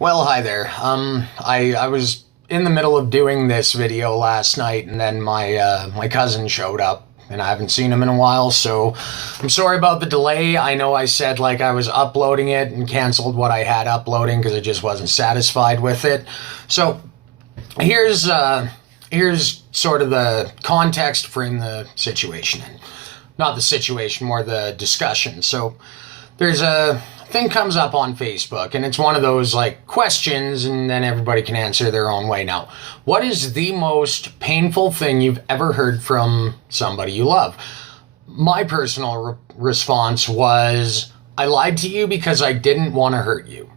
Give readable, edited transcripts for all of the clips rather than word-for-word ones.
Well, hi there. I was in the middle of doing this video last night, and then my cousin showed up, and I haven't seen him in a while. So I'm sorry about the delay. I know I said like I was uploading it and canceled what I had uploading because I just wasn't satisfied with it. So here's sort of the context frame the situation in. Not the situation, more the discussion. So there's a thing comes up on Facebook, and it's one of those like questions, and then everybody can answer their own way. Now, what is the most painful thing you've ever heard from somebody you love? My personal response was, I lied to you because I didn't want to hurt you.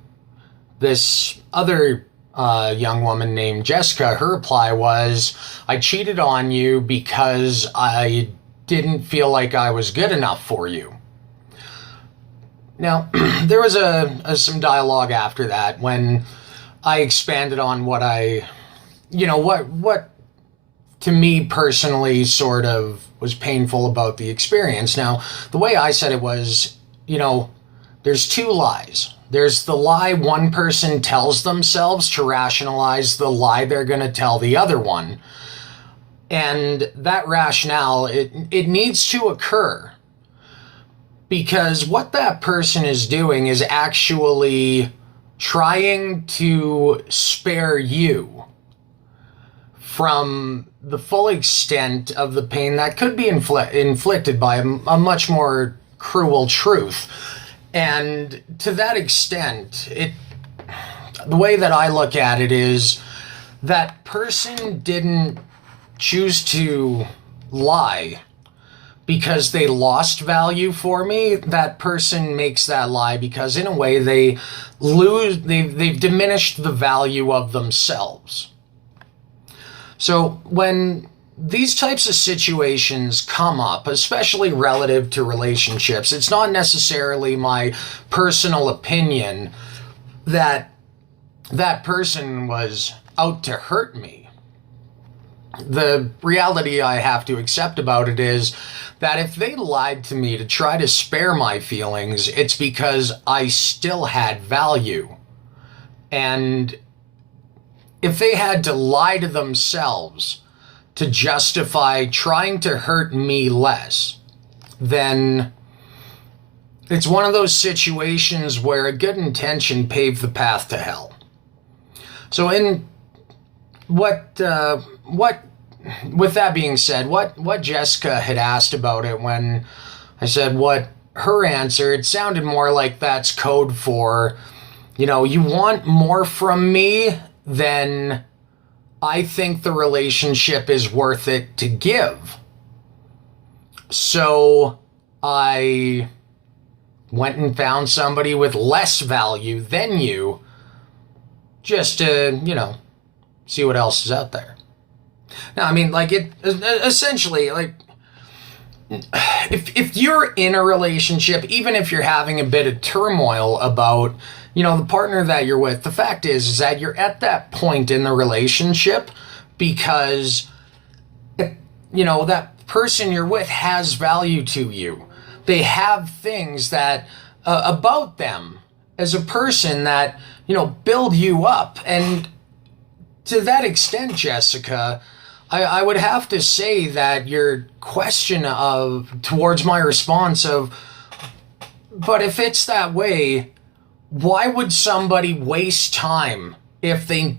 This other young woman named Jessica, her reply was, I cheated on you because I didn't feel like I was good enough for you. Now, there was some dialogue after that when I expanded on what what to me personally sort of was painful about the experience. Now, the way I said it was, there's two lies. There's the lie one person tells themselves to rationalize the lie they're going to tell the other one. And that rationale, it needs to occur. Because what that person is doing is actually trying to spare you from the full extent of the pain that could be inflicted by a much more cruel truth. And to that extent, the way that I look at it is that person didn't choose to lie because they lost value for me. That person makes that lie because in a way they've diminished the value of themselves. So when these types of situations come up, especially relative to relationships, it's not necessarily my personal opinion that that person was out to hurt me. The reality I have to accept about it is that if they lied to me to try to spare my feelings, it's because I still had value. And if they had to lie to themselves to justify trying to hurt me less, then it's one of those situations where a good intention paved the path to hell. So with that being said, what Jessica had asked about it when I said what her answer, it sounded more like that's code for, you want more from me than I think the relationship is worth it to give. So I went and found somebody with less value than you just to, see what else is out there. Now, I mean, essentially, if you're in a relationship, even if you're having a bit of turmoil about, the partner that you're with, the fact is that you're at that point in the relationship because, that person you're with has value to you. They have things that, about them as a person that, build you up. And to that extent, Jessica, I would have to say that your question towards my response of, but if it's that way, why would somebody waste time if they,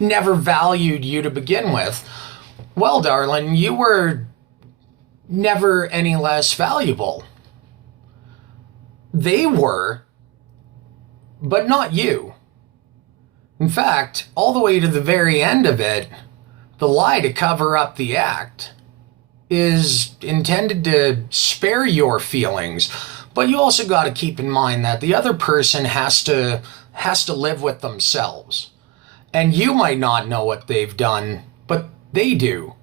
never valued you to begin with? Well, darling, you were never any less valuable. They were, but not you. In fact, all the way to the very end of it, the lie to cover up the act is intended to spare your feelings. But you also got to keep in mind that the other person has to live with themselves. And you might not know what they've done, but they do.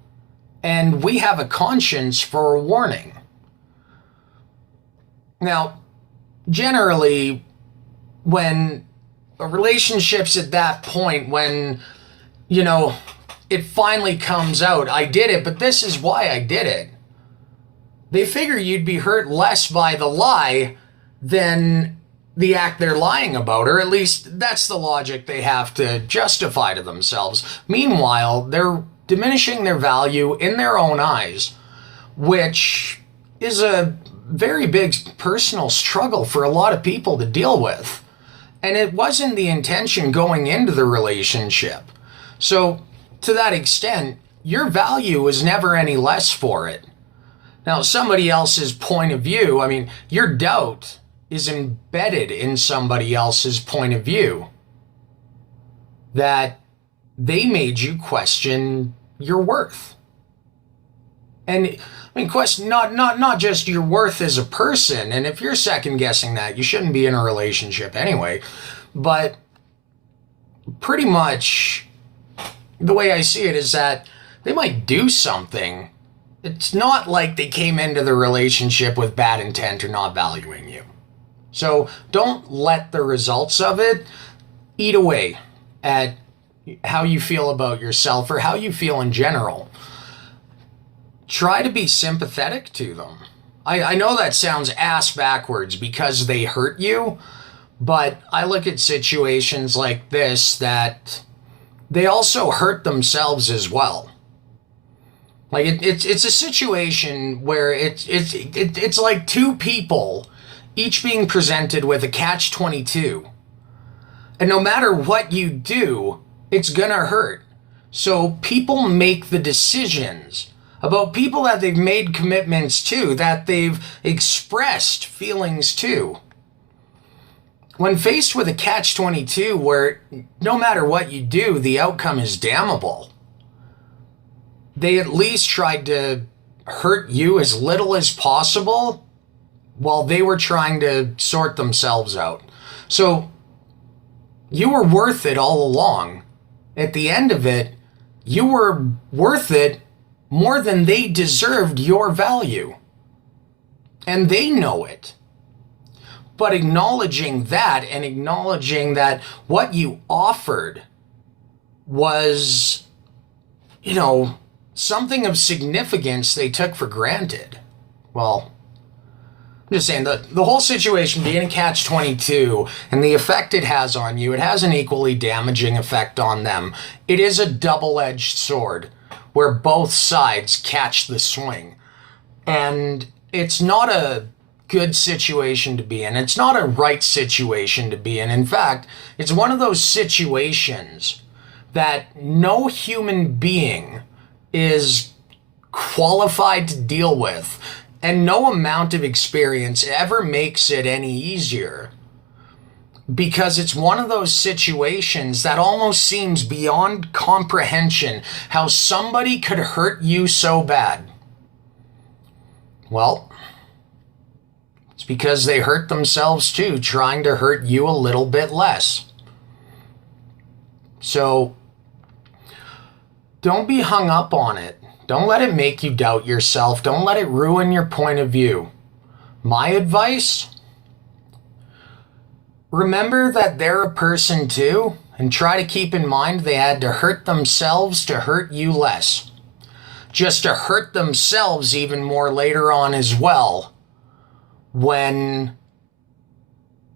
And we have a conscience for a warning. Now, generally, when a relationship's at that point, when, it finally comes out, I did it, but this is why I did it. They figure you'd be hurt less by the lie than the act they're lying about, or at least that's the logic they have to justify to themselves. Meanwhile, they're diminishing their value in their own eyes, which is a very big personal struggle for a lot of people to deal with. And it wasn't the intention going into the relationship. So, to that extent, your value was never any less for it. Now, somebody else's point of view, I mean, your doubt is embedded in somebody else's point of view, that they made you question your worth. And I mean, question not just your worth as a person. And if you're second guessing that, you shouldn't be in a relationship anyway. But pretty much the way I see it is that they might do something. It's not like they came into the relationship with bad intent or not valuing you. So don't let the results of it eat away at how you feel about yourself or how you feel in general. Try to be sympathetic to them. I know that sounds ass backwards because they hurt you, but I look at situations like this that they also hurt themselves as well. Like it's a situation where it's like two people each being presented with a catch-22. And no matter what you do, it's gonna hurt. So people make the decisions about people that they've made commitments to, that they've expressed feelings to. When faced with a catch-22 where no matter what you do, the outcome is damnable, they at least tried to hurt you as little as possible while they were trying to sort themselves out. So you were worth it all along. At the end of it, you were worth it more than they deserved your value. And they know it. But acknowledging that and acknowledging that what you offered was, something of significance they took for granted. Well, I'm just saying, the whole situation being a catch-22 and the effect it has on you, it has an equally damaging effect on them. It is a double-edged sword where both sides catch the swing. And it's not a good situation to be in. It's not a right situation to be in. In fact, it's one of those situations that no human being is qualified to deal with, and no amount of experience ever makes it any easier, because it's one of those situations that almost seems beyond comprehension how somebody could hurt you so bad. Well, it's because they hurt themselves too, trying to hurt you a little bit less. So don't be hung up on it. Don't let it make you doubt yourself. Don't let it ruin your point of view. My advice? Remember that they're a person too, and try to keep in mind they had to hurt themselves to hurt you less. Just to hurt themselves even more later on as well, when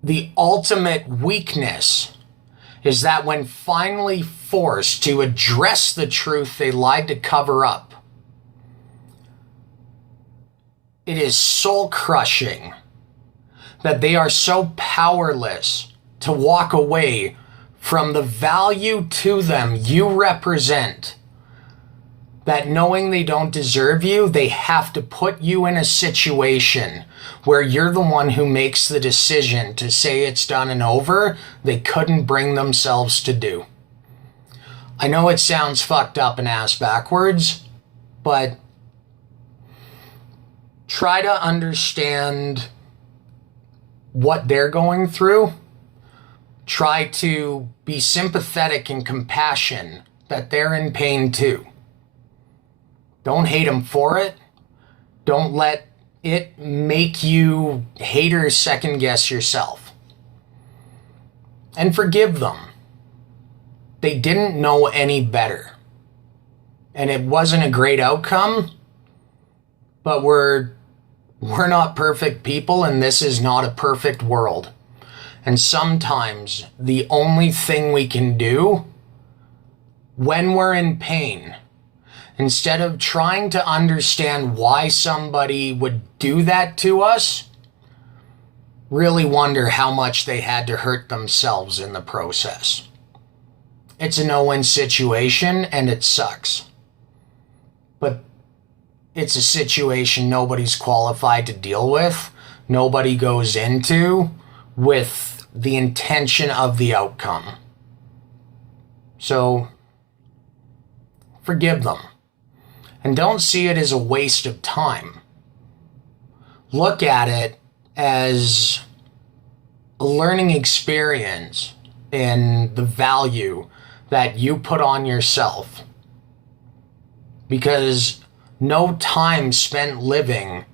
the ultimate weakness is that when finally forced to address the truth they lied to cover up, it is soul-crushing that they are so powerless to walk away from the value to them you represent, that knowing they don't deserve you, they have to put you in a situation where you're the one who makes the decision to say it's done and over, they couldn't bring themselves to do. I know it sounds fucked up and ass backwards, but try to understand what they're going through. Try to be sympathetic and compassion that they're in pain too. Don't hate them for it. Don't let it make you hate or second guess yourself. And forgive them. They didn't know any better. And it wasn't a great outcome, but we're not perfect people, and this is not a perfect world. And sometimes the only thing we can do when we're in pain, instead of trying to understand why somebody would do that to us, really wonder how much they had to hurt themselves in the process. It's a no-win situation and it sucks. But it's a situation nobody's qualified to deal with. Nobody goes into with the intention of the outcome. So, forgive them. And don't see it as a waste of time. Look at it as a learning experience and the value that you put on yourself. Because no time spent living,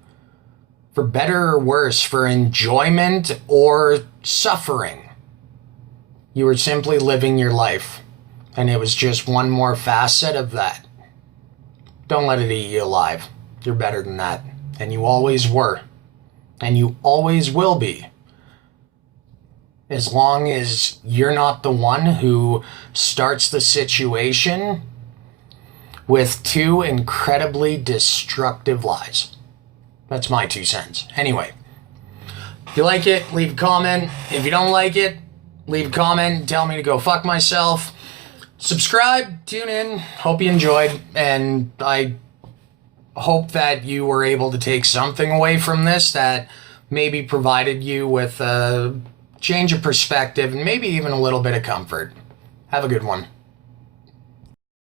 for better or worse, for enjoyment or suffering. You were simply living your life, and it was just one more facet of that. Don't let it eat you alive. You're better than that, and you always were, and you always will be. As long as you're not the one who starts the situation with two incredibly destructive lies. That's my 2 cents. Anyway, if you like it, leave a comment. If you don't like it, leave a comment and tell me to go fuck myself. Subscribe, tune in. Hope you enjoyed, and I hope that you were able to take something away from this that maybe provided you with a change of perspective and maybe even a little bit of comfort. Have a good one.